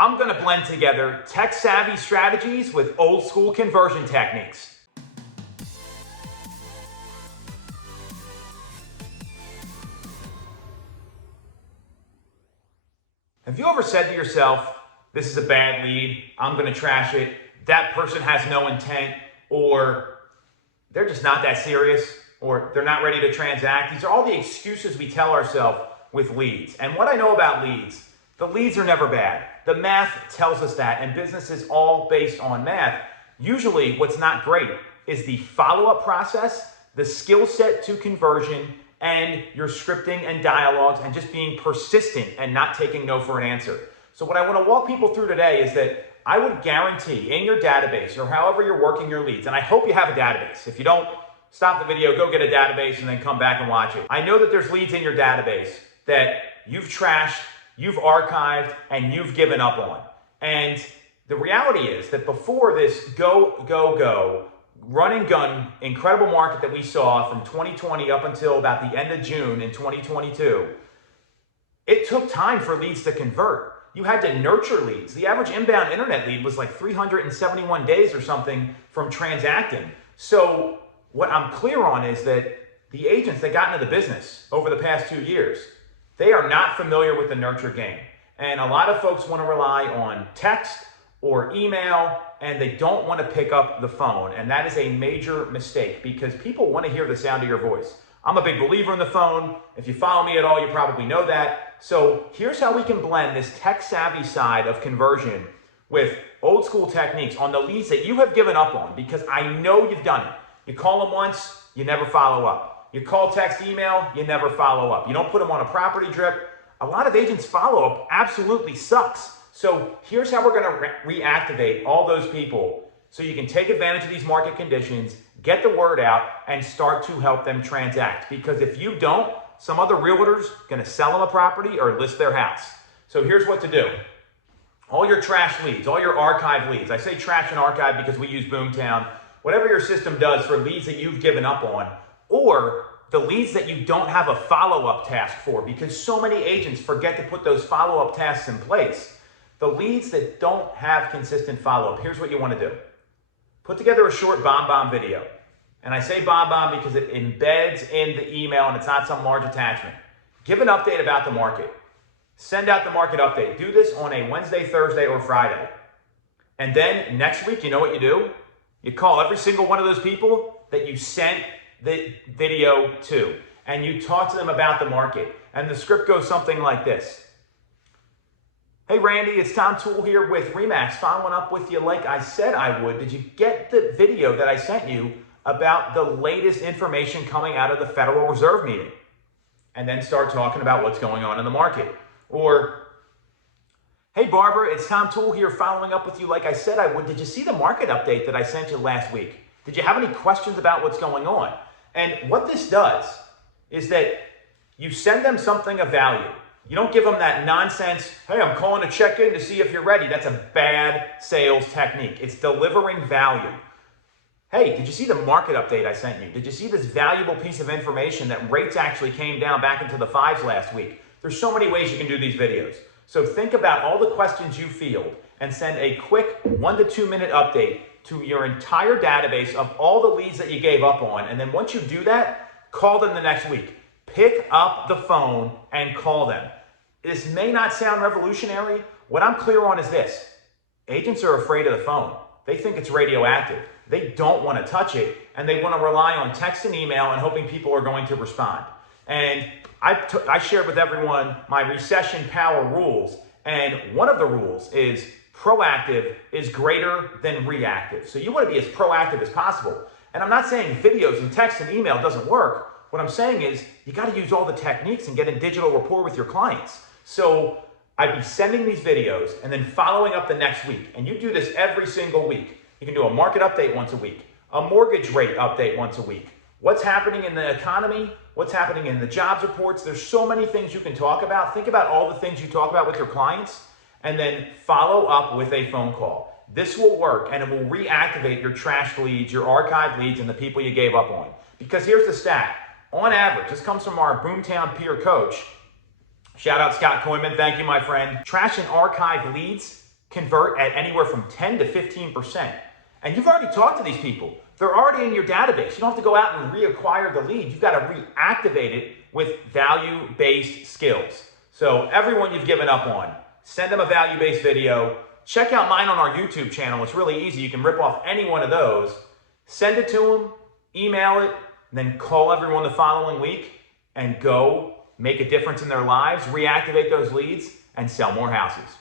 I'm going to blend together tech-savvy strategies with old-school conversion techniques. Have you ever said to yourself, this is a bad lead, I'm going to trash it, that person has no intent, or they're just not that serious, or they're not ready to transact? These are all the excuses we tell ourselves with leads. And what I know about leads, the leads are never bad. The math tells us that, and business is all based on math. Usually what's not great is the follow-up process, the skill set to conversion, and your scripting and dialogues, and just being persistent and not taking no for an answer. So what I want to walk people through today is that I would guarantee in your database, or however you're working your leads, and I hope you have a database. If you don't, stop the video, go get a database, and then come back and watch it. I know that there's leads in your database that you've trashed, you've archived, and you've given up on. And the reality is that before this go, run and gun, incredible market that we saw from 2020 up until about the end of June in 2022, it took time for leads to convert. You had to nurture leads. The average inbound internet lead was like 371 days or something from transacting. So what I'm clear on is that the agents that got into the business over the past 2 years, they are not familiar with the nurture game. And a lot of folks want to rely on text or email, and they don't want to pick up the phone. And that is a major mistake, because people want to hear the sound of your voice. I'm a big believer in the phone. If you follow me at all, you probably know that. So here's how we can blend this tech-savvy side of conversion with old school techniques on the leads that you have given up on, because I know you've done it. You call them once, you never follow up. You call, text, email, you never follow up. You don't put them on a property drip. A lot of agents' follow-up absolutely sucks. So here's how we're going to reactivate all those people so you can take advantage of these market conditions, get the word out, and start to help them transact. Because if you don't, some other realtor's going to sell them a property or list their house. So here's what to do. All your trash leads, all your archive leads. I say trash and archive because we use Boomtown. Whatever your system does for leads that you've given up on, or the leads that you don't have a follow-up task for, because so many agents forget to put those follow-up tasks in place. The leads that don't have consistent follow-up, here's what you want to do. Put together a short bomb video. And I say bomb because it embeds in the email and it's not some large attachment. Give an update about the market. Send out the market update. Do this on a Wednesday, Thursday, or Friday. And then next week, you know what you do? You call every single one of those people that you sent the video to, and you talk to them about the market. And the script goes something like this. Hey Randy, it's Tom Toole here with Remax, following up with you like I said I would. Did you get the video that I sent you about the latest information coming out of the Federal Reserve meeting? And then start talking about what's going on in the market. Or, hey Barbara, it's Tom Toole here, following up with you like I said I would. Did you see the market update that I sent you last week? Did you have any questions about what's going on? And what this does is that you send them something of value. You don't give them that nonsense, hey, I'm calling to check in to see if you're ready. That's a bad sales technique. It's delivering value. Hey, did you see the market update I sent you? Did you see this valuable piece of information that rates actually came down back into the 5s last week? There's so many ways you can do these videos. So think about all the questions you field and send a quick 1 to 2 minute update to your entire database of all the leads that you gave up on. And then once you do that, call them the next week. Pick up the phone and call them. This may not sound revolutionary. What I'm clear on is this. Agents are afraid of the phone. They think it's radioactive. They don't want to touch it, and they want to rely on text and email and hoping people are going to respond. And I shared with everyone my recession power rules, and one of the rules is proactive is greater than reactive. So you want to be as proactive as possible. And I'm not saying videos and text and email doesn't work. What I'm saying is you got to use all the techniques and get in digital rapport with your clients. So I'd be sending these videos and then following up the next week. And you do this every single week. You can do a market update once a week, a mortgage rate update once a week. What's happening in the economy? What's happening in the jobs reports? There's so many things you can talk about. Think about all the things you talk about with your clients and then follow up with a phone call. This will work, and it will reactivate your trash leads, your archived leads, and the people you gave up on. Because here's the stat. On average, this comes from our Boomtown peer coach. Shout out Scott Koyman. Thank you, my friend. Trash and archive leads convert at anywhere from 10 to 15%. And you've already talked to these people. They're already in your database. You don't have to go out and reacquire the lead. You've got to reactivate it with value-based skills. So everyone you've given up on, send them a value-based video. Check out mine on our YouTube channel. It's really easy. You can rip off any one of those, send it to them, email it, and then call everyone the following week and go make a difference in their lives, reactivate those leads, and sell more houses.